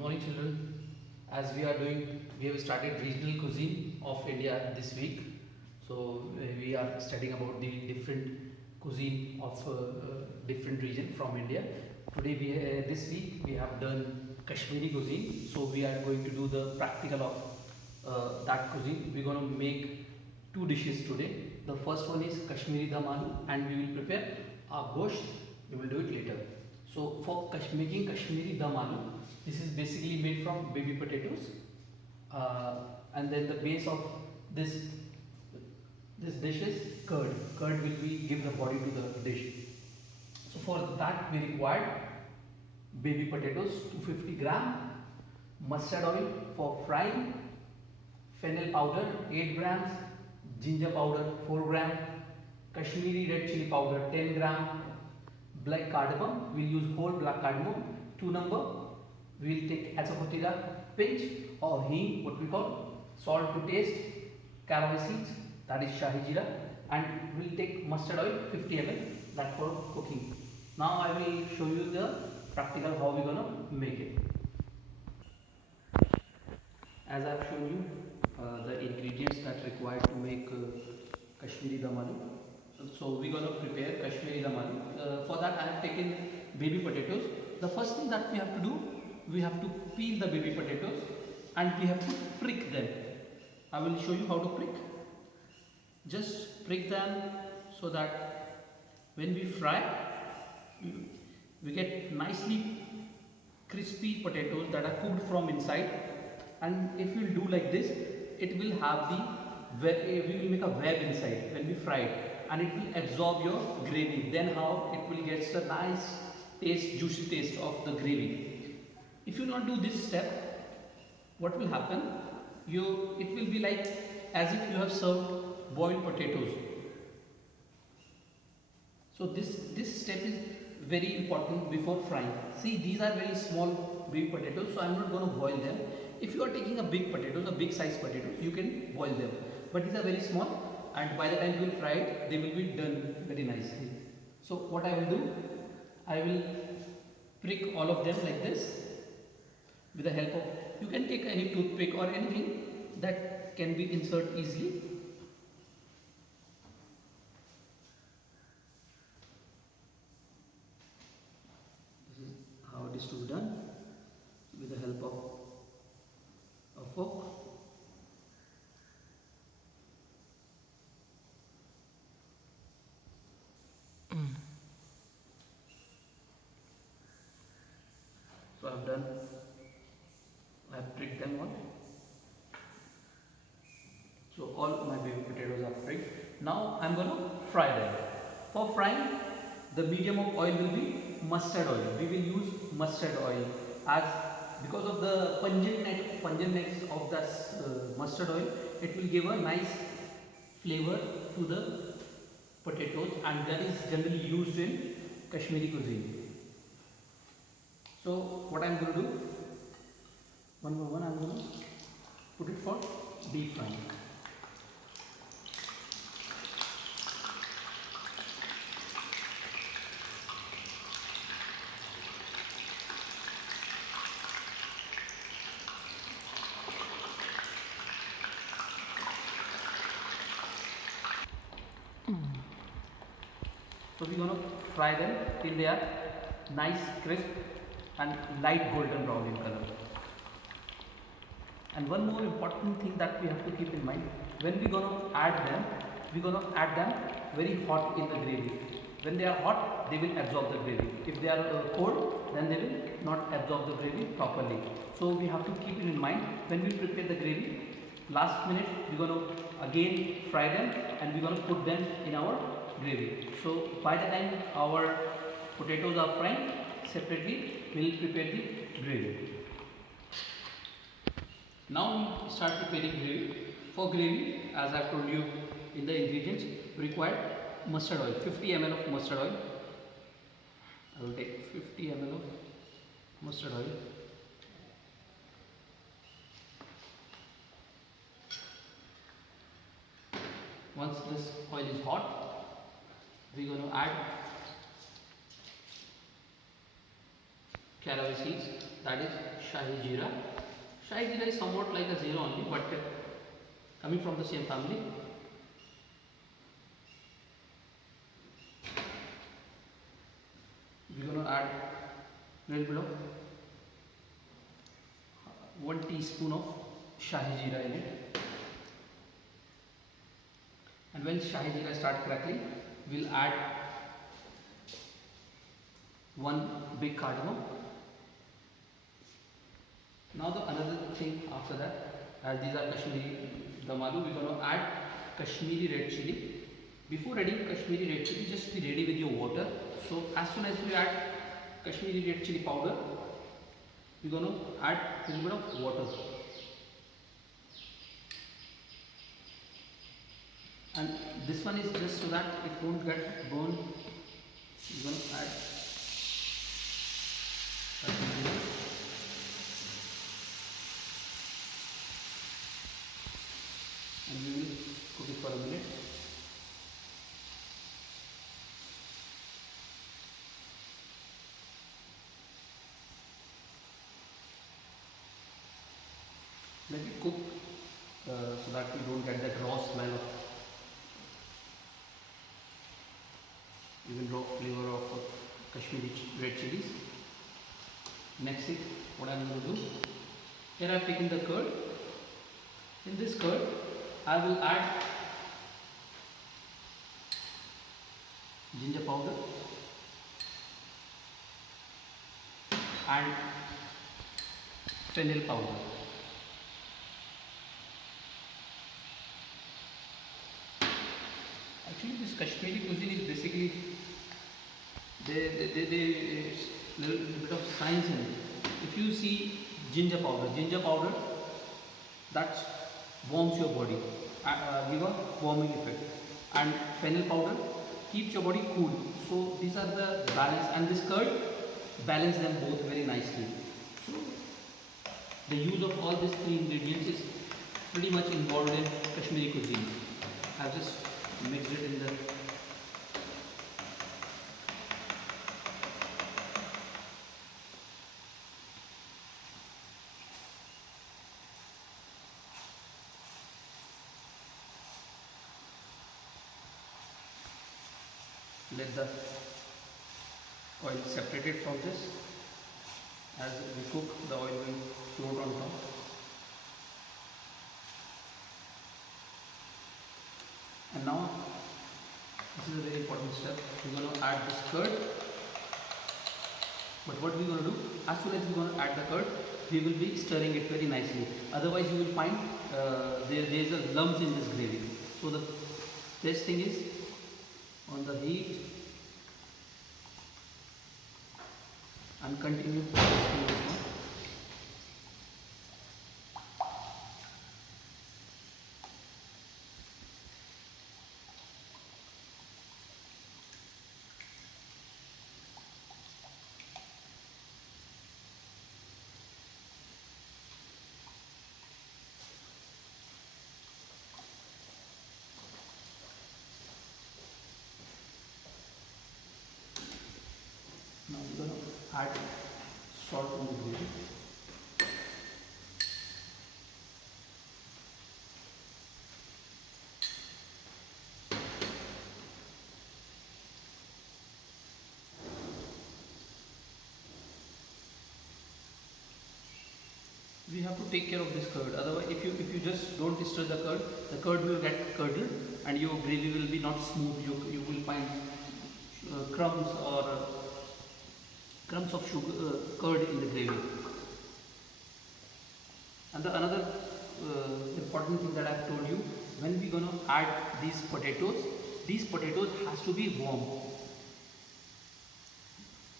morning, children. As we have started regional cuisine of India this week. So we are studying about the different cuisine of different region from India. Today, this week we have done Kashmiri cuisine. So we are going to do the practical of that cuisine. We're going to make two dishes today. The first one is Kashmiri Dum Aloo, and we will prepare our gosht. We will do it later. So for making Kashmiri Dum Aloo, this is basically made from baby potatoes, and then the base of this dish is curd. Curd will give the body to the dish. So for that we required baby potatoes 250 gram, mustard oil for frying, fennel powder 8 grams, ginger powder 4 gram, Kashmiri red chili powder 10 gram, black cardamom, we'll use whole black cardamom 2 number. We'll take asafoetida pinch or hing, what we call, salt to taste, caraway seeds, that is shahi jeera, and we'll take mustard oil 50 ml, that for cooking. Now I will show you the practical how we're gonna make it. As I've shown you the ingredients that required to make Kashmiri Dum Aloo. So we're gonna prepare Kashmiri Dum Aloo. For that I have taken baby potatoes. The first thing that we have to do, we have to peel the baby potatoes and we have to prick them. I will show you how to prick. Just prick them so that when we fry, we get nicely crispy potatoes that are cooked from inside. And if we do like this, it will have we will make a web inside when we fry it, and it will absorb your gravy. Then how it will get a nice taste, juicy taste of the gravy. If you not do this step, what will happen? It will be like as if you have served boiled potatoes. So this step is very important before frying. See, these are very small baby potatoes, so I am not going to boil them. If you are taking a big size potatoes, you can boil them. But these are very small, and by the time you will fry it, they will be done very nicely. So what I will do, I will prick all of them like this with the help of, you can take any toothpick or anything that can be inserted easily. This is how it is to be done with the help of a fork. So I have done. I have pricked them all. So all my baby potatoes are pricked. Now I am going to fry them. For frying, the medium of oil will be mustard oil. We will use mustard oil because of the pungentness of this mustard oil. It will give a nice flavor to the potatoes, and that is generally used in Kashmiri cuisine. So what I am going to do, one by one I am going to put it for deep frying. So we're going to fry them till they are nice, crisp and light golden brown in color. And one more important thing that we have to keep in mind, when we're going to add them, we're going to add them very hot in the gravy. When they are hot, they will absorb the gravy. If they are cold, then they will not absorb the gravy properly. So we have to keep it in mind when we prepare the gravy. Last minute, we're going to again fry them and we're going to put them in our gravy. So by the time our potatoes are frying, separately we will prepare the gravy. Now we start preparing gravy. For gravy, as I have told you in the ingredients, we require mustard oil, 50 ml of mustard oil. I will take 50 ml of mustard oil. Once this oil is hot, we are going to add caraway seeds, that is Shahi Jeera. Shahi Jeera is somewhat like a zero only, but coming from the same family. We're going to add a little bit of 1 teaspoon of Shahi Jeera in it. And when Shahi Jeera start crackling, we'll add 1 big cardamom. Now the another thing after that, as these are Kashmiri Dum Aloo, we're going to add Kashmiri red chili. Before adding Kashmiri red chili, just be ready with your water. So as soon as we add Kashmiri red chili powder, we're going to add a little bit of water. And this one is just so that it won't get burned. We're going to add and we will cook it for a minute. Let it cook so that we don't get that raw smell of even raw flavor of Kashmiri red chilies. Next thing, what I am going to do, here I have taken the curd. In this curd, I will add ginger powder and fennel powder. Actually, this Kashmiri cuisine is basically they little bit of science in it. If you see ginger powder that warms your body, give a warming effect, and fennel powder keeps your body cool. So these are the balance, and this curd balance them both very nicely. So the use of all these 3 ingredients is pretty much involved in Kashmiri cuisine. I've just mixed it in the let the oil separated from this. As we cook, the oil will float on top. And now, this is a very important step. We're going to add this curd. But what we're going to do, as soon as we're going to add the curd, we will be stirring it very nicely. Otherwise, you will find there is a lumps in this gravy. So the best thing is, on the heat and continue stirring this one. Now we're going to add salt in the gravy. We have to take care of this curd. Otherwise, if you just don't stir the curd will get curdled and your gravy will be not smooth. You will find crumbs or crumbs of sugar, curd in the gravy. And the another important thing that I have told you, when we're going to add these potatoes has to be warm.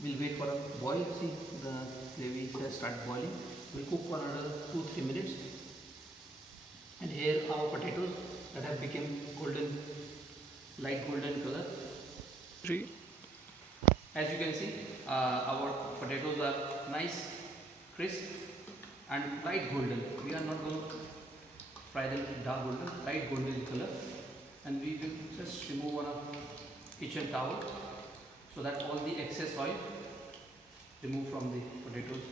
We'll wait for a boil. See, the gravy has started boiling. We'll cook for another 2-3 minutes. And here our potatoes that have become golden, light golden color. As you can see, our potatoes are nice, crisp and light golden. We are not going to fry them dark golden, light golden color. And we will just remove on a kitchen towel so that all the excess oil remove from the potatoes.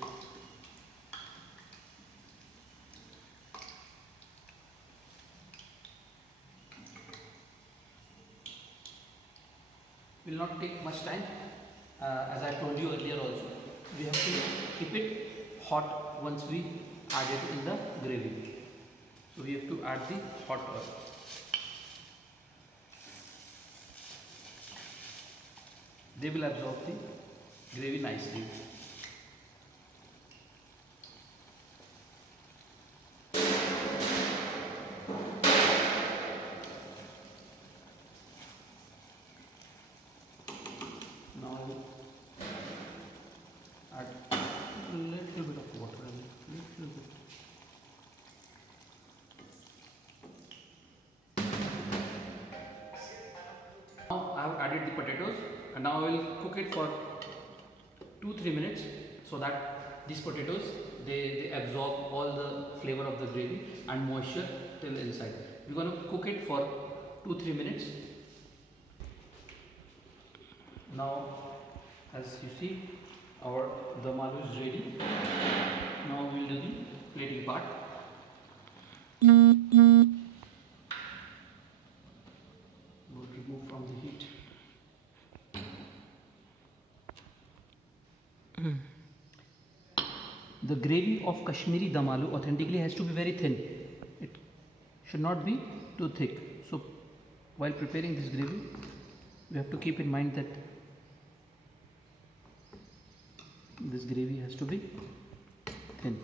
Will not take much time. As I told you earlier also, we have to keep it hot once we add it in the gravy. So we have to add the hot oil. They will absorb the gravy nicely. Now add a little bit of water, a little bit. Now I have added the potatoes, and now I will cook it for 2-3 minutes so that these potatoes they absorb all the flavor of the gravy and moisture till inside. We're going to cook it for 2-3 minutes. Now, as you see, our dum aloo is ready. Now we will do the plating part. We'll remove from the heat. The gravy of Kashmiri Dum Aloo authentically has to be very thin. It should not be too thick. So while preparing this gravy, we have to keep in mind that this gravy has to be thin.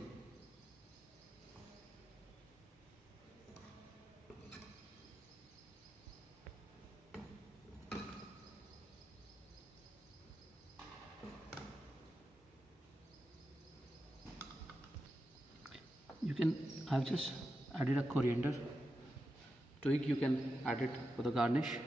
I've just added a coriander twig, you can add it for the garnish.